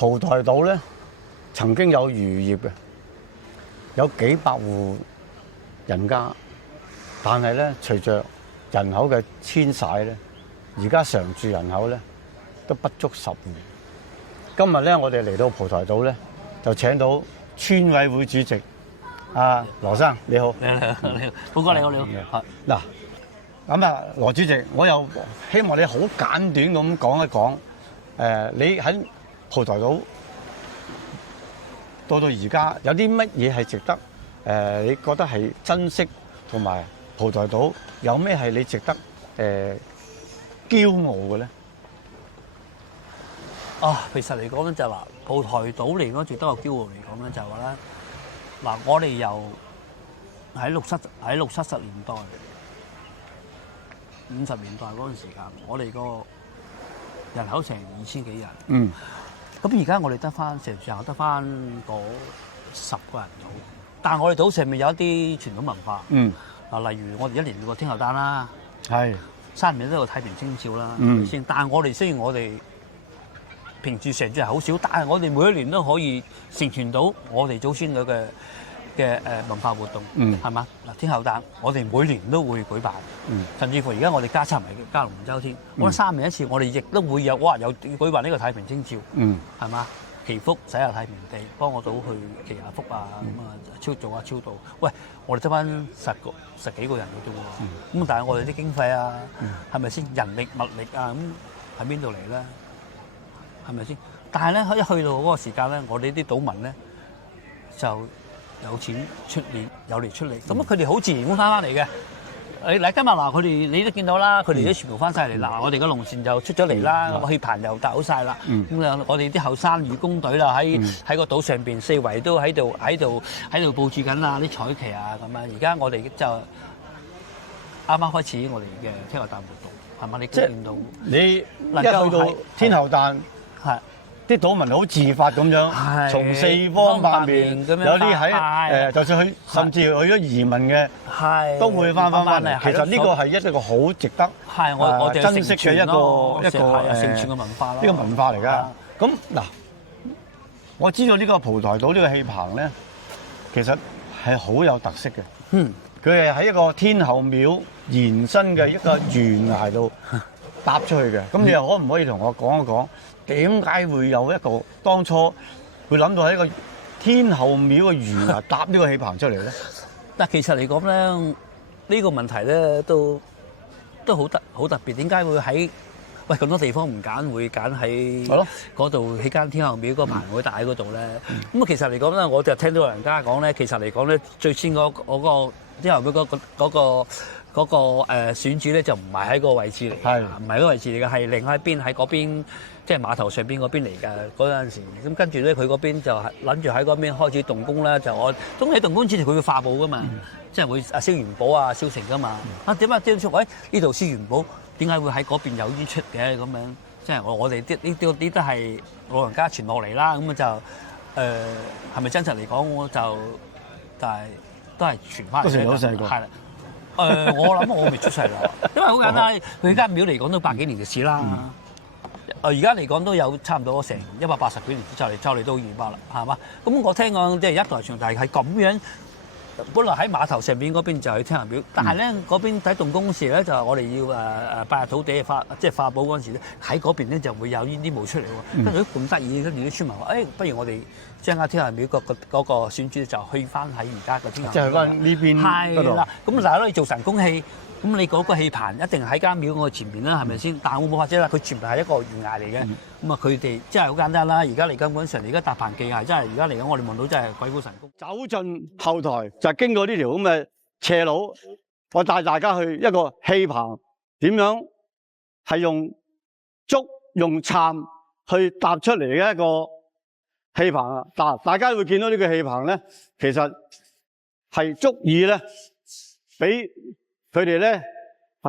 蒲台島咧曾經有漁業嘅，有幾百戶人家，但係咧隨着人口嘅遷徙咧，而家常住人口咧都不足10戶。今日咧我哋嚟到蒲台島咧，就請到村委會主席羅生，你好。你好，寶哥你好，你好。嗱，咁啊，羅主席，我又希望你好簡短咁講一講，你喺蒲台島到而家有啲乜嘢係值得你覺得係珍惜，同埋蒲台島有咩係你值得驕傲嘅咧？其實嚟講咧就係話蒲台島嚟講，值得我驕傲嚟講咧就係話咧，嗱，我哋由喺六七十年代、50年代嗰陣時間，我哋個人口成2000幾人。嗯。咁而家我哋得翻成時候得翻嗰10個人到，但係我哋島上面有一啲傳統文化。嗯。例如我哋1年有個天后誕啦，係。3年都有太平清醮啦，係咪先？但係我哋雖然我哋平時成隻係好少，但係我哋每一年都可以承傳到我哋祖先嘅文化活動，係嘛？嗱，天后誕我哋每年都會舉辦，甚至乎而家我哋加插埋加龍舟添。我覺得3年一次，我哋亦都會有舉辦呢個太平清醮，係嘛？祈福洗下太平地，幫我島去祈下福啊，咁啊做下超度。喂，我哋得翻十幾個人嘅啫喎，咁但係我哋啲經費啊，係咪先？人力物力啊，咁喺邊度嚟咧？係咪先？但係咧，一去到嗰個時間咧，我哋啲島民咧就有錢出面，有嚟出嚟，咁佢哋好自然咁翻嚟嘅。你嗱今日嗱，佢哋你都見到啦，佢哋都全部翻晒嚟啦。我哋個龍船就出咗嚟啦，氣棚又搭好晒啦。咁啊，我哋啲後生漁工隊啦，喺個島上邊四圍都喺度佈置緊啊，啲彩旗啊咁啊。而家我哋就啱啱開始我哋嘅天后誕活動，係嘛？你見到你一去到天后誕，係啲島民好自發咁樣，從四方八面，有啲喺就算甚至去咗移民嘅，都會翻嚟。其實呢個係一個好值得我哋珍惜嘅一個承傳嘅文化咯。呢個文化嚟㗎。咁嗱，我知道呢個蒲台島呢個戲棚咧，其實係好有特色嘅。佢係喺一個天后廟延伸嘅一個懸崖度搭出去嘅。咁你又可唔可以同我講一講？點解會有一個當初會諗到喺一個天后廟嘅懸崖搭呢個戲棚出嚟咧？但其實嚟講咧，呢個問題咧都好特別。點解會喺咁多地方唔揀，會揀喺嗰度起間天后廟個棚會搭喺嗰度咧？咁其實嚟講咧，我就聽到人家講咧，其實嚟講咧，最先嗰個天后廟嗰個選址咧就唔係喺嗰個位置嚟，唔係嗰個位置嚟嘅，係另外一邊喺嗰邊，即係碼頭上邊嗰邊嚟㗎。嗰陣時，咁跟住咧，佢嗰邊就係諗住喺嗰邊開始動工啦。就我東起動工之前，佢會化寶㗎嘛，即係會燒元寶啊、燒成㗎嘛。點解燒出？呢度燒元寶，點解會喺嗰邊有啲出嘅咁樣？即係我哋啲都係老人家傳落嚟啦。咁就係咪真實嚟講，我就但係都係傳翻嚟。都傳到細個。係啦。我諗我未出世啦，因為好簡單，佢間廟嚟講都100幾年嘅事啦。而家嚟講都有差唔多成180幾年，就嚟到200啦，係嘛？咁我聽講即係一代傳代係咁樣。本來喺碼頭上邊嗰邊就係天后廟，但係咧嗰邊喺動工時咧就我哋要拜下土地即係化寶嗰陣時咧，喺嗰邊咧就會有呢啲墓出嚟喎。跟住咁得意，跟住啲村民話：不如我哋將間天后廟嗰個選址就去翻喺而家個天后廟。即係去翻呢邊嗰度。係啦，咁但係你做神功戲，咁你嗰個戲棚一定喺間廟嗰個前面啦，係咪先？但係我冇法子啦，佢全部係一個懸崖嚟嘅。咁啊，佢哋即係好簡單啦。而家嚟根本上，而家搭棚技藝真係而家嚟講，我哋望到真係鬼斧神工。走進後台就經過呢條咁嘅斜路，我帶大家去一個戲棚，點樣係用竹用杉去搭出嚟嘅一個戲棚啊！大家會見到呢個戲棚咧，其實係足以咧俾佢哋咧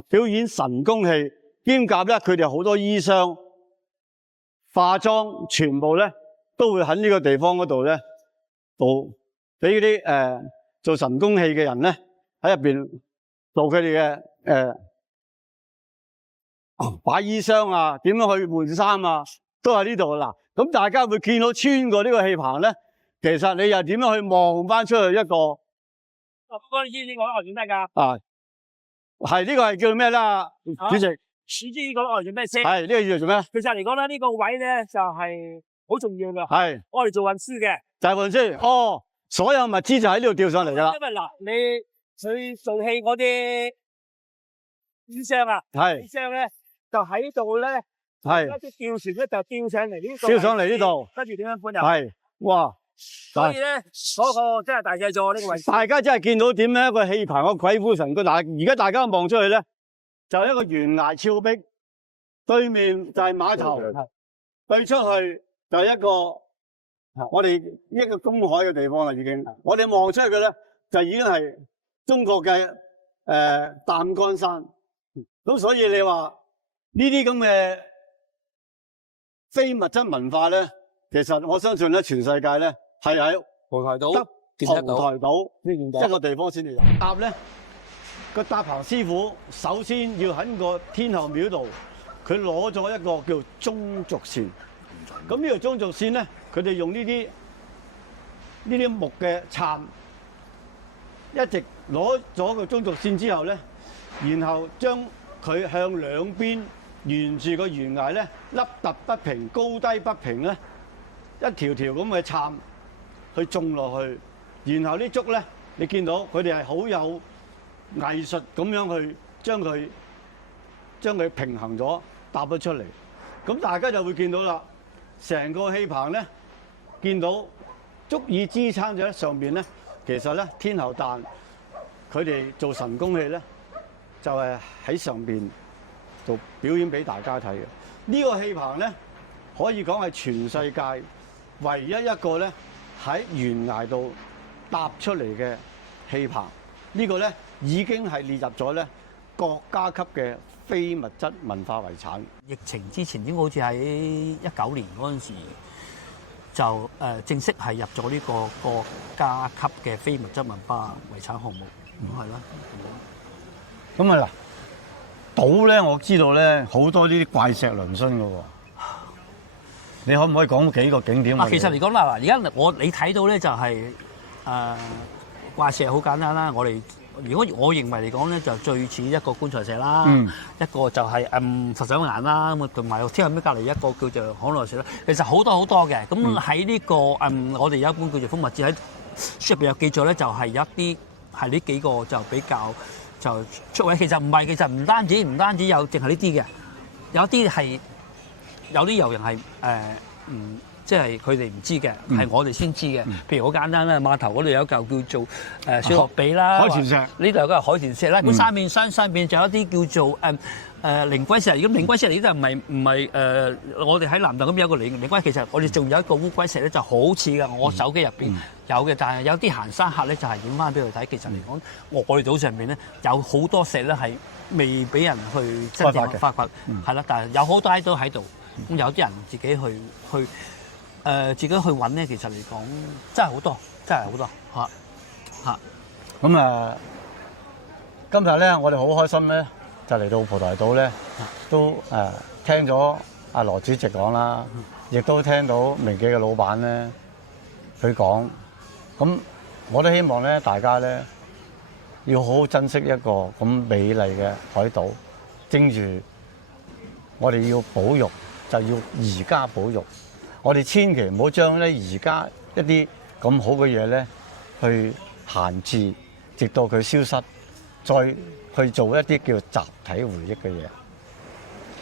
表演神功戲，兼夾咧佢哋好多衣裳、化妝，全部咧都會喺呢個地方嗰度咧俾啲做神功戲嘅人咧喺入邊做佢哋嘅擺衣裳啊，點樣去換衫啊，都喺呢度啦。咁大家會見到穿過呢個氣棚咧，其實你又點樣去望翻出去一個？哥，你知唔知我攞嚟做咩㗎？啊，係呢個係叫咩啦，主席？你知呢個攞嚟做咩先？係呢個要做咩？其實嚟講咧，呢個位咧就係好重要㗎。係我哋做運輸嘅。就係運輸。哦，所有物資就喺呢度吊上嚟㗎啦。因為嗱，你去做氣嗰啲雨箱啊，係雨箱咧就喺度咧，係一啲吊船咧就吊上嚟呢度，吊上嚟呢度，跟住點樣搬入？係哇！所以咧，嗰個真係大製作呢個位置。大家真係見到點樣一個氣棚個鬼斧神工。而家大家望出去咧，就係一個懸崖峭壁，對面就係碼頭，對出去就係一個我哋一個公海嘅地方啦。已經我哋望出去嘅咧，就已經係中國嘅擔桿山。咁所以你話呢啲咁嘅非物質文化咧，其實我相信咧，全世界咧係喺蒲台島蒲台島一個地方先至有。搭咧個搭棚師傅首先要喺個天后廟度，佢攞咗一個叫中軸線。咁呢條中軸線咧，佢哋用呢啲木嘅杉，一直攞咗個中軸線之後咧，然後將佢向兩邊沿住個懸崖咧，凹凸不平、高低不平咧，一條條咁嘅杉去種落去，然後啲竹咧，你見到佢哋係好有藝術咁樣去將佢平衡咗搭咗出嚟。咁大家就會見到啦，成個氣棚咧，見到足以支撐咗喺上邊咧。其實咧，天后誕佢哋做神功戲咧，就係喺上邊做表演俾大家睇嘅。呢個氣棚咧，可以講係全世界唯一一個咧喺懸崖度搭出嚟嘅氣棚。呢個咧已經係列入咗咧國家級嘅非物質文化遺產。疫情之前應該好似喺19年嗰陣時就正式係入咗呢個國家級嘅非物質文化遺產項目，係啦。咁啊嗱，島咧我知道咧好多呢啲怪石嶙峋嘅喎，你可唔可以講幾個景點？其實嚟講啦，嗱，而家你睇到咧就係怪石好簡單啦。如果我認為嚟講咧，就最似一個棺材石啦，一個就係佛手岩啦，咁同埋天后廟隔離一個叫做康奈石啦。其實好多嘅。咁喺呢個我哋有一本叫做《風物誌》喺書入邊有記載咧，就係有一啲係呢幾個就比較就出位。其實唔係，其實唔單止有，淨係呢啲嘅，有啲係有啲遊人係即係佢哋唔知嘅，係我哋先知嘅。譬如好簡單啦，碼頭嗰度有一嚿叫做小樂比啦，海豚石。呢度有個海豚石啦。咁山邊就有一啲叫做靈龜石。咁靈龜石呢啲唔係我哋喺南洞咁有個靈龜。其實我哋仲有一個烏龜石咧，就好似嘅。我手機入邊有嘅，但係有啲行山客咧就係影翻俾佢睇。其實嚟講，我哋島上邊咧有好多石咧係未俾人去真正發掘，係啦。但係有好多都喺度。咁有啲人自己去揾咧，其實嚟講真係好多嚇。咁今日咧我哋好開心咧，就嚟到蒲台島咧，都聽咗阿羅主席講啦，亦都聽到明記嘅老闆咧佢講。咁我都希望咧大家咧要好好珍惜一個咁美麗嘅海島。正如我哋要保育，就要而家保育。我哋千祈唔好將咧而家一啲咁好嘅嘢咧去閒置，直到佢消失，再去做一啲叫集體回憶嘅嘢。